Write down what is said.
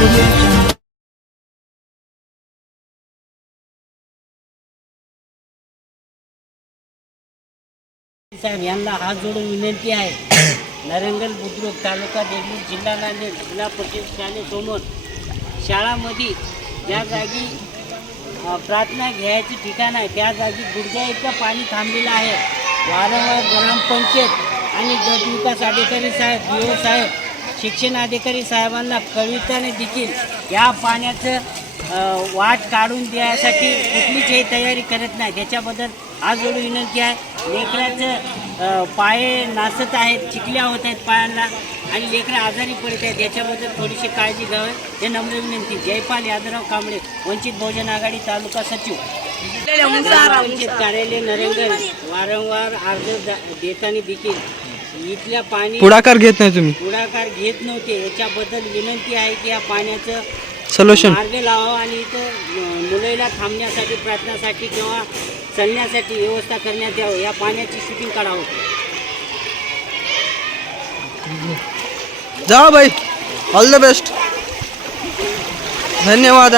आवाज साहेब यांना हात जोडून विनंती आहे. नरंगल बुद्रुक तालुका देगलूर जिल्हा नांदेड जिल्हा परिषद शाळेसमोर शाळामध्ये ज्या जागी प्रार्थना घ्यायची ठिकाण आहे त्या जागी गुडघ्या इतकं पाणी थांबलेलं आहे. वारंवार ग्रामपंचायत आणि गट अधिकारी साहेब ओ साहेब शिक्षण अधिकारी साहेबांना कविताने देखील या पाण्याचं वाट काढून द्यायसाठी कुठलीच तयारी करत नाही. त्याच्याबद्दल आज जोडून विनंती आहे. लेकराचं पाय नाचत आहेत चिखल्या होत आहेत पायांना आणि लेकरं आजारी पडत आहेत. याच्याबद्दल थोडीशी काळजी घ्यावी. हे नम्र विनंती. जयपाल यादवराव कांबळे वंचित बहुजन आघाडी तालुका सचिव. कार्यालय नरेंगल वारंवार अर्ज देताना देखील इथल्या पाणी पुढाकार घेत नाही तुम्ही? पुढाकार घेत नव्हते. याच्याबद्दल विनंती आहे की या पाण्याचं सोल्युशन मार्ग लावावा आणि इथं मुलीला थांबण्यासाठी प्रार्थनासाठी किंवा चलण्यासाठी व्यवस्था करण्यात यावं. या पाण्याची शूटिंग काढावं. जा भाई. ऑल द बेस्ट धन्यवाद.